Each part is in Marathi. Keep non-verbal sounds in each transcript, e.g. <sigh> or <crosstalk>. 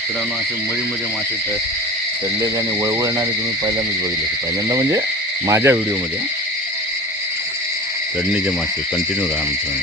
मित्रांनो असे मध्ये मासे तर चढलेले आणि वळवळणारे तुम्ही पहिल्यांदाच बघितले. असेल. पहिल्यांदा म्हणजे माझ्या व्हिडिओमध्ये चढणीचे मासे कंटिन्यू राहा मित्रांनो.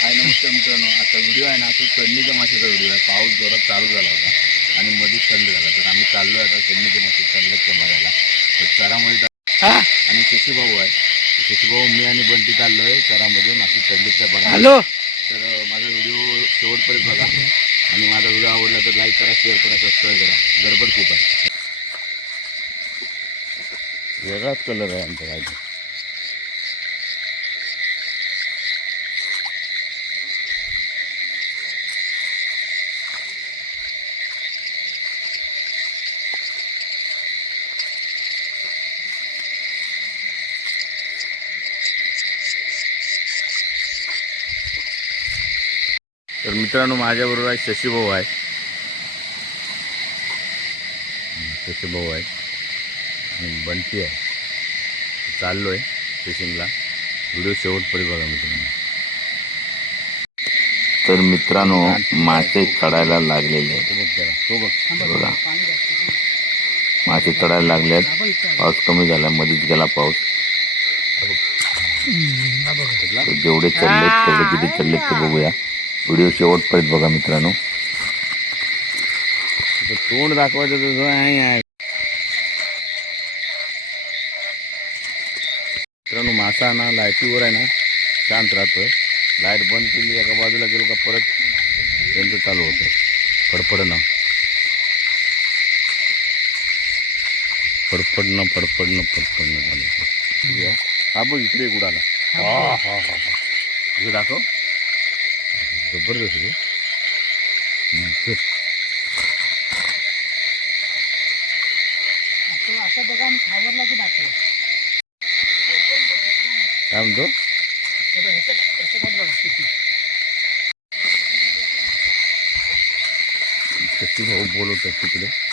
हाय नमस्कार मित्रांनो. आता व्हिडिओ आहे ना तो चढणीच्या माशाचा व्हिडिओ आहे. पाऊस जोरात चालू झाला होता आणि मध्येच थंड झाला. तर आम्ही चाललो आता चढणीचे मासे का बघायला तर चरामध्ये आणि शशीभाऊ आहे. शशीभाऊ मी आणि बंटी चाललो आहे चरामध्ये मासे बघा हॅलो? तर माझा व्हिडिओ शेवटपर्यंत बघा. आणि माझा व्हिडिओ आवडला तर लाईक करा शेअर करा सबस्क्राईब करा. गडबड खूप आहे. वेगळाच कलर आहे आमच्या गायचा तर मित्रांनो माझ्याबरोबर आहे शशीभाऊ आहे. शशीभाऊ आहे. आणि बंटी आहे. चाललो आहे फिशिंगला व्हिडिओ शेवटपर्यंत बघा मित्रांनो. तर मित्रांनो मासे चढायला लागलेले आहेत. बघ मासे चढायला लागले आहेत. पाऊस कमी झाला मध्येच गेला पाऊस. जेवढे चढलेत तेवढे किती चढलेत ते बघूया. व्हिडिओ शेवटपर्यंत बघा मित्रांनो. तोंड दाखवायचं तसं आहे आहे. मित्रांनो मासा ना लाईटीवर आहे ना शांत राहतोय. लाइट बंद केली एका बाजूला गेलो का परत त्यांचं चालू होतं. फडफडणं. फडफडणं फडफडणं फडफडणं आहे. हा बघ इकडे एक उडाला. हा हा हा. हा दाखव. जबरदस्त रे. असं- बघा आणि खावरला की दाखव काय म्हणतो बघा किती. शक्ती भाऊ बोलवतात तिकडे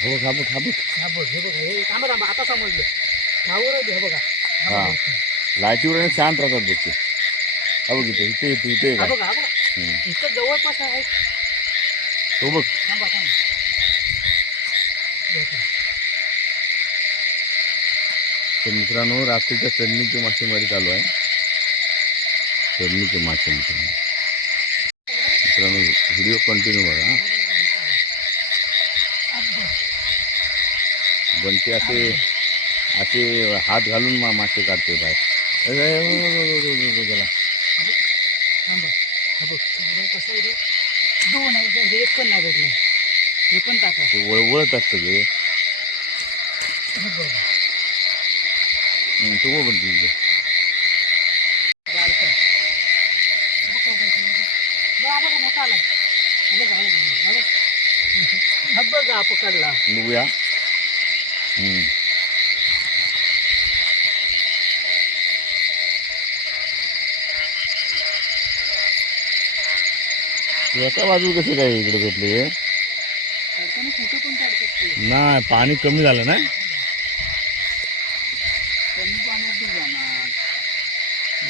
थांबू थांबू थांबू. थांबू हे बघा हे थांबा थांबा आता समजलं. थांबू राहते हे बघा. हा. लाईटीवर आणि शांत राहतात बघते हा बघ इथे इथे इथे इथं जवळपास आहे. तो बघ. तर मित्रांनो रात्रीच्या चढणीची मासेमारी चालू आहे चढणीचे मासे मित्रांनो मित्रांनो व्हिडिओ कंटिन्यू बघा बनते असे असे हात घालून मा मासे काढते बाहेर गेला दोन पण तो गोबर दिले बघा एका बाजू कसे काय इकडे भेटले नाही पाणी कमी झालं ना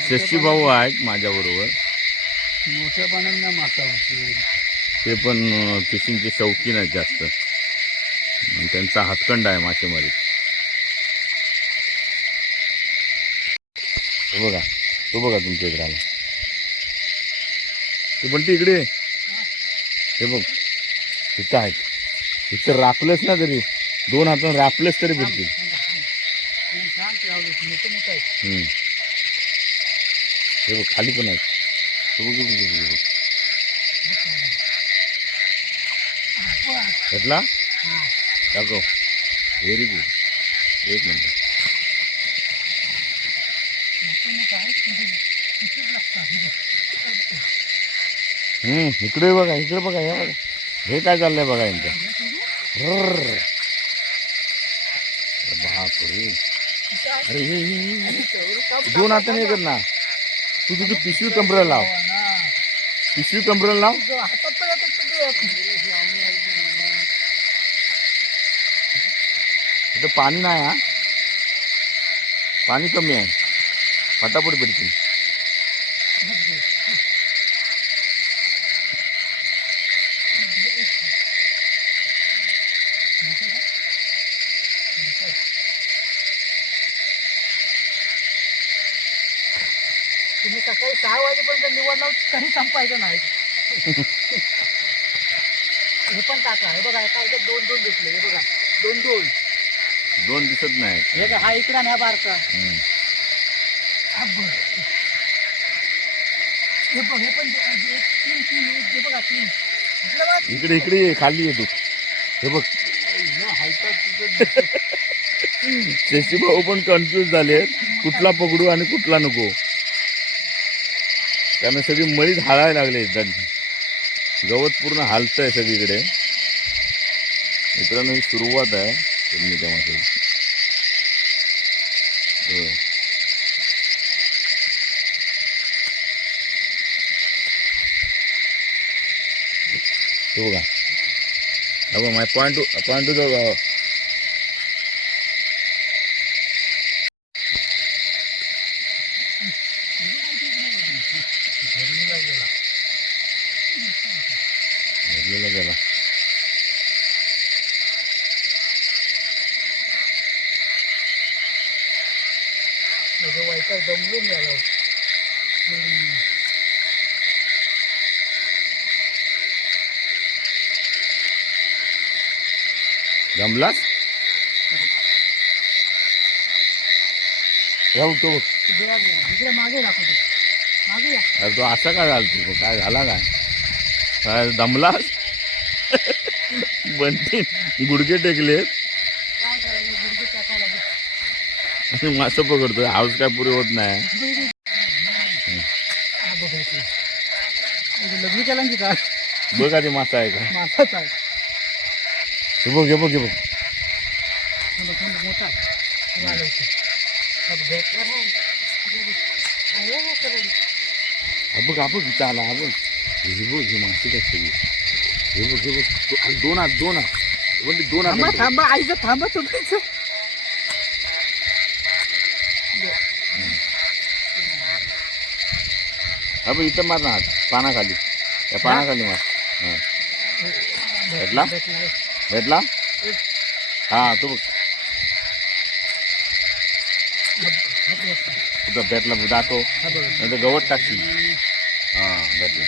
शशी भाऊ आहेत माझ्या बरोबर मोठ्या मासा ते पण फिशिंगचे शौकीन आहेत जास्त आणि त्यांचा हातखंड आहे मासेमारी तो बघा तो बघा तुमच्या इकडे आला ते पण ते इकडे. हे बघ इथं आहेत इथं राखलंच ना तरी दोन हातून राखलंच तरी भेटतील शांत राहू मोठं मोठं आहे हम्म. हे बघ खाली पण आहेत. बघ, बघ, भेटला दाखव. व्हेरी गुड एक मिनटं. इकडे बघा इकडे बघा या बघा. हे काय चाललंय बघा यांचं? बापरे. अरे दोन हाताने नाही कर ना. तू तुझी पिशवी कमरेला लाव. पिशवी कमरेला लाव. इथं पाणी नाही हा पाणी कमी आहे फटाफट तुम्ही सकाळी सहा वाजेपर्यंत निवडलं तरी संपायचं नाही. हे पण टाका हे बघा एका ह्याच्यात दोन दोन दिसले हे बघा दोन दोन. दोन दिसत नाहीत. हे काय हा इकडा ना बारका. हम्म. हा बघ हे बघ हे पण दो- तीन तीन एक हे बघा तीन. इकडे बघा. इकडे इकडे ये खाली ये तू. हे बघ. तुझं शशी भाऊ पण कन्फ्युज झाले कुठला पकडू आणि कुठला नको. त्यामुळे सगळी मळीच हाळायला लागले एकदम गवत पूर्ण हालतंय सगळीकडे. मित्रांनो ही सुरुवात आहे चिमणीच्या माशाची होय. बघा. My point to point to वाईटा दमलून गेला जमलास? हे बघ तो बघ. इकडे मागे दाखवतो. मागे या. अरे तो असा काय झाला तू काय झाला काय? काय दमलास बनते गुडघे टेकलेत काय करायचं गुडघे टाकायला लागेल. <laughs> आणि मासं पकडतोय. हाऊस काय पुरे होत नाही. हा लग्न केला की काय बघ आधी मासा आहे का? मासाच आहे हे बघ हे बघ हे बघ. मोठा. हा बघ. हा बघ हा इथं आला हा बघ. हे बघ हे मासे काय सगळी. हे बघ हे बघ. दोन हात दोन हात. म्हणजे दोन हात थांबा आईचं थांबा तुम्हीच बघ इथं मार ना हात पानाखाली. त्या पानाखाली मार. हा. भेटला? भेटला? हा तो बघ. तुझा भेटला बघ, दाखव. हा नाही तर गवत टाकशील. हा भेटला.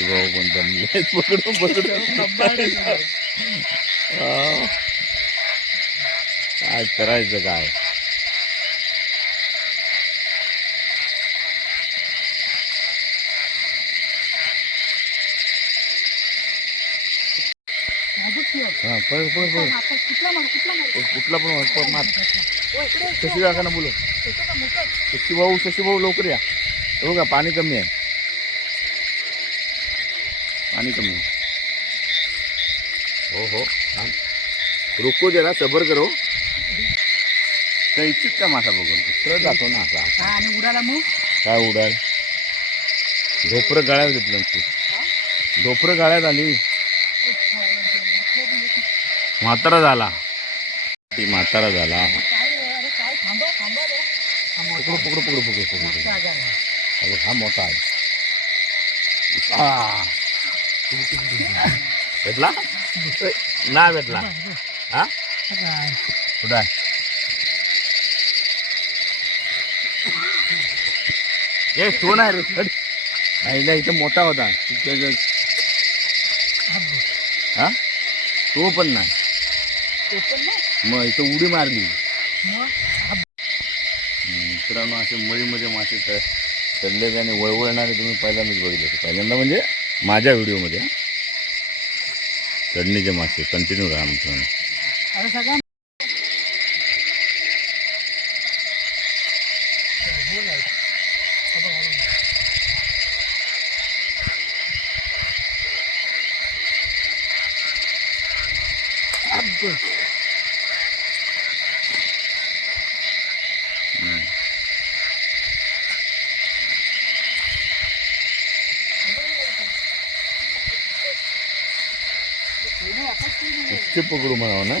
भाऊ पण जमले पकडून पकडून. <laughs> काय करायचं काय? हा पळ पळ पळ. कुठला पण पळ, मार. शशी काकांना बोलव. शशी भाऊ शशी भाऊ लवकर या. हे बघा पाणी कमी आहे. पाणी कमी आहे. हो हो थांब. रुको जरा सबर करो. काय इच्छित का मासा बघून सरळ जातो ना असा. आणि उडाला मग? काय उडाल? ढोपरं गाळ्यात घेतलं तू. ढोपरं गाळ्यात आली. म्हातारा झाला. ती म्हातारा झाला. हा पकडू पकडू पकडू पकडू पकडू. अरे हा मोठा आहे. भेटला? नाही भेटला. हा. कुठं आहे? ए तो नाही रे आईला इथं मोठा होता. हा? तो पण नाही. मग इथं उडी मारली. मित्रांनो असे मळीमध्ये मासे तर चढले आणि वळवळणारे तुम्ही पहिल्यांदाच बघितले असेल. पहिल्यांदा म्हणजे माझ्या व्हिडिओमध्ये चढणीचे मासे कंटिन्यू राहा मित्रांनो. अरे इतके पकडू म्हणावं ना।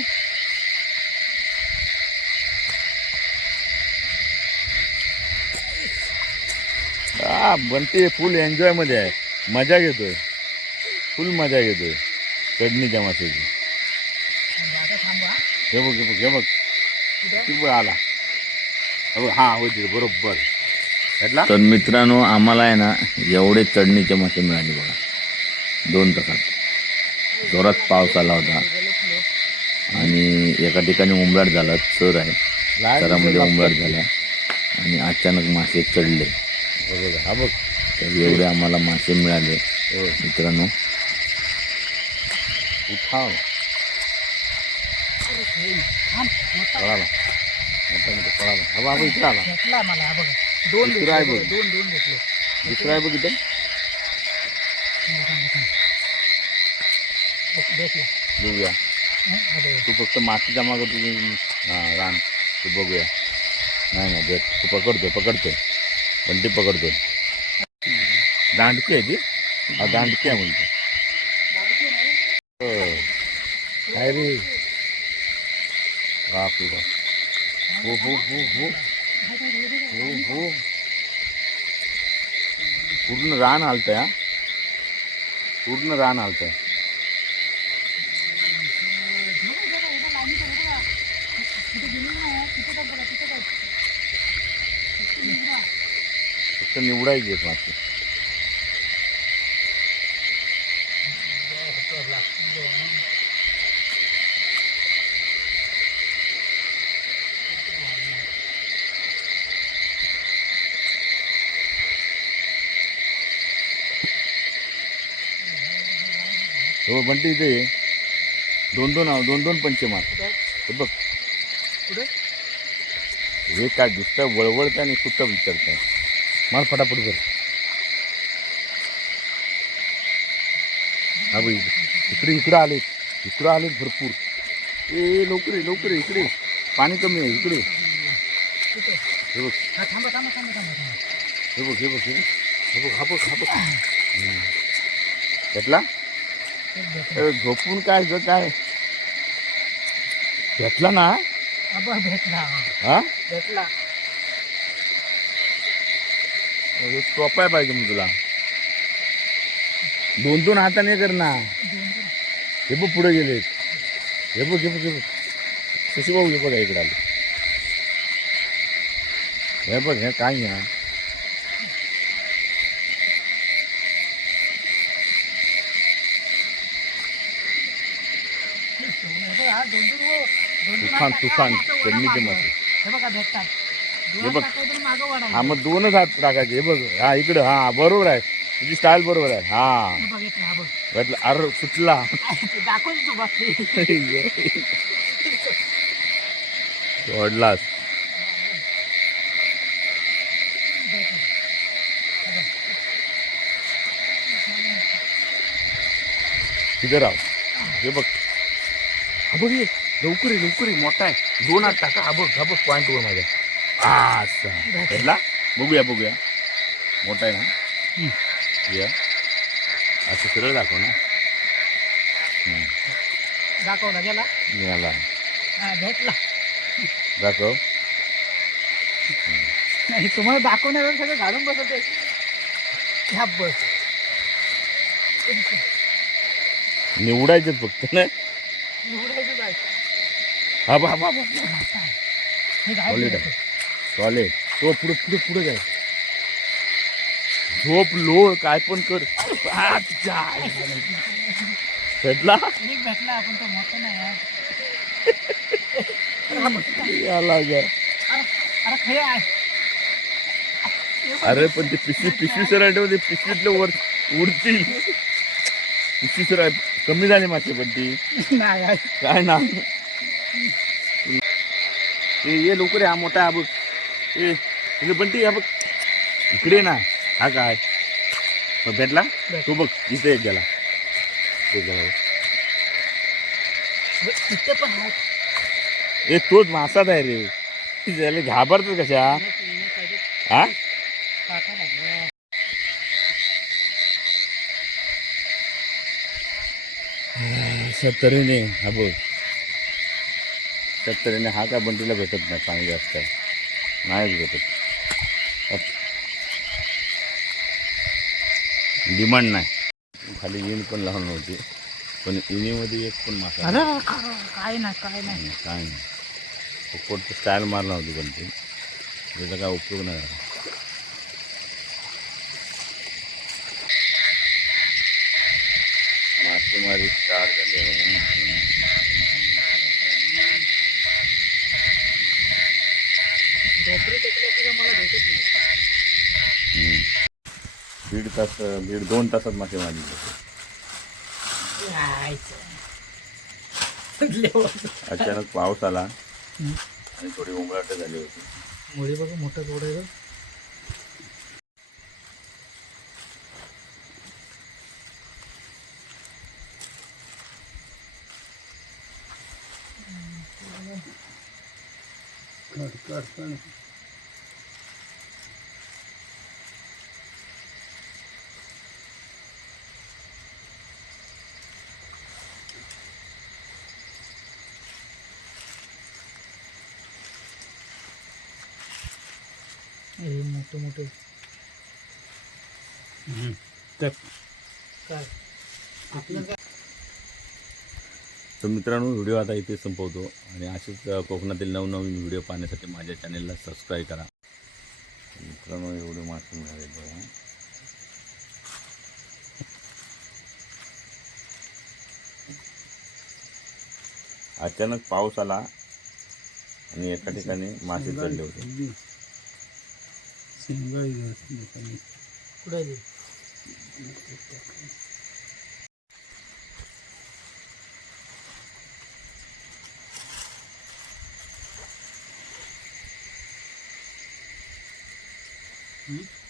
हा बनते फुल एन्जॉयमध्ये आहे मजा घेतोय। फुल मजा घेतोय। चढणीच्या मासेची हे बघ हे बघ हे बघ. किती वेळ आला. हे बघ, हा होईल बरोबर. तर मित्रांनो आम्हाला आहे ना एवढे चढणीचे मासे मिळाले बघा. दोन तासात जोरात पाऊस आला होता. आणि एका ठिकाणी उंबराट झाला चर आहे. चरामध्ये उंबराट झाला आणि अचानक मासे चढले. हा बघ तर एवढे आम्हाला मासे मिळाले. मित्रांनो. उठाव. थांब मोठा मोठा मोठा हा बाबा इकडे आला. भेटला मला हा बघा. दोन दुसरा आहे बघ. बघा, दोन दोन भेटले दुसरा आहे बघ इथं. थांबा, थांबा, थांबा. बघ, भेटला बघूया. हं, हा बघा. तू फक्त माती जमा करतो हाँ रान. तू बघूया. नाही नाही भेट. तू पकडतोय पकडतोय. बंटी पकडतोय. दांडकी आहे ती. हा दांडकी आहे म्हणतो हो. काय रे? बाप रे बाप। हो हो हो हो। पूर्ण रान हालतंय, हा? पूर्ण रान हालतंय. फक्त निवडायचे आहेत हो बंटी इथे. दोन दोन दोन दोन पंचे मार हे बघ. हे काय दिसतं वळवळतं आणि कुठं विचारतं मार फटाफट कर हा बाई इकडे इकडे आलेत इकडे आलेत भरपूर. ए लवकर लवकर इकडे. पाणी कमी आहे इकडे. हे बघ. हा थांबा थांबा थांबा थांबा. थांबा हे बघ हे बघ. हे बघ हे बघ हा बघ. हा झोपून काय ग काय? भेटला ना? अबा भेटला. हा? भेटला. सोपाय पाहिजे मग तुला. दोन दोन हाताने कर ना. हे बघ पुढे गेले. हे बघ हे बघ हे बघ. हे बघा इकडे आले. हे बघ हे काय घ्या हे बघा, हा दोन दोन हो. दोन दोन तुफान तुफान वळा मासे हे बघा भेटतात. हे दोन बघ. टाकायचं आणि मागं वाढायचं. हा मग दोनच हात टाकायचे हे बघ. हा इकडे हा बरोबर आहे. तुझी स्टाईल बरोबर आहे. हा. हे बघितलं हा बघ. भेटला अरे सुटला. तू तिथे राव हे बघ. हा बघ लवकर ये लवकर मोठा आहे. दोन हात टाका हा बघ हा बघ पॉईंट वर माझ्या. असा. भेटला? बघूया बघूया. मोठा आहे ना? या. असं सरळ दाखव ना. हम्म, दाखवला गेला. मिळाला हा भेटला. दाखव. नाही तुम्हाला दाखवण्यावर सगळं घालून बसत ह्या बस. निवडायचं फक्त ना. निवडायचं हा हे घालून आहे. टॉयलेट तो पुढे पुढे पुढे जाय झोप लोळ काय पण कर. भेटला एक भेटला आपण तो मोठा नाही यार. याला ग. अरे अरे खय आहे अरे पण ते पिशवी पिशवी सर ते पिशवीतले वर उडतील पिशवी सर कमी झाली मासे पण ती. काय ना ये लवकर हा मोठा हा बघ. ए तुझं बंटी हा बघ. इकडे ना. हा काय? भेटला? तू बघ इथे एक गेला. एक गेला. ए तोच मासाच आहे रे. त्याला घाबरतो कशा? हा. सत्तरीने हा बघ. सत्तरीने हा काय बंटीला भेटत नाही पाणी जास्त. आहे नाहीच भेटत. डिमांड नाही. खाली इन पण लावून नव्हती पण इनीमध्ये एक पण मासा काय नाही काय नाही. काय नाही. पोट स्टाईल मारणार होती पण ती त्याचा काय उपयोग नाही झाला. मासेमारी स्टार्ट झाली आहे बघा. झोपडी टेकली असती तर मला भेटत नाही हम्म. दीड तास दीड दोन तासात मासे मारली. अचानक पाऊस आला. हम्म. आणि थोडी उमराट झाली होती. मुली बघा मोठं जोडायचं हे काय? आपलं काय? तर मित्रांनो व्हिडिओ आता इथे संपवतो आणि असेच कोकणातील नवनवीन व्हिडिओ पाहण्यासाठी माझ्या चॅनेलला सबस्क्राईब करा. मित्रांनो एवढे मासे मिळाले बघा. अचानक पाऊस आला आणि एका ठिकाणी मासे चढले होते. कुठे आहे ते? हम्म?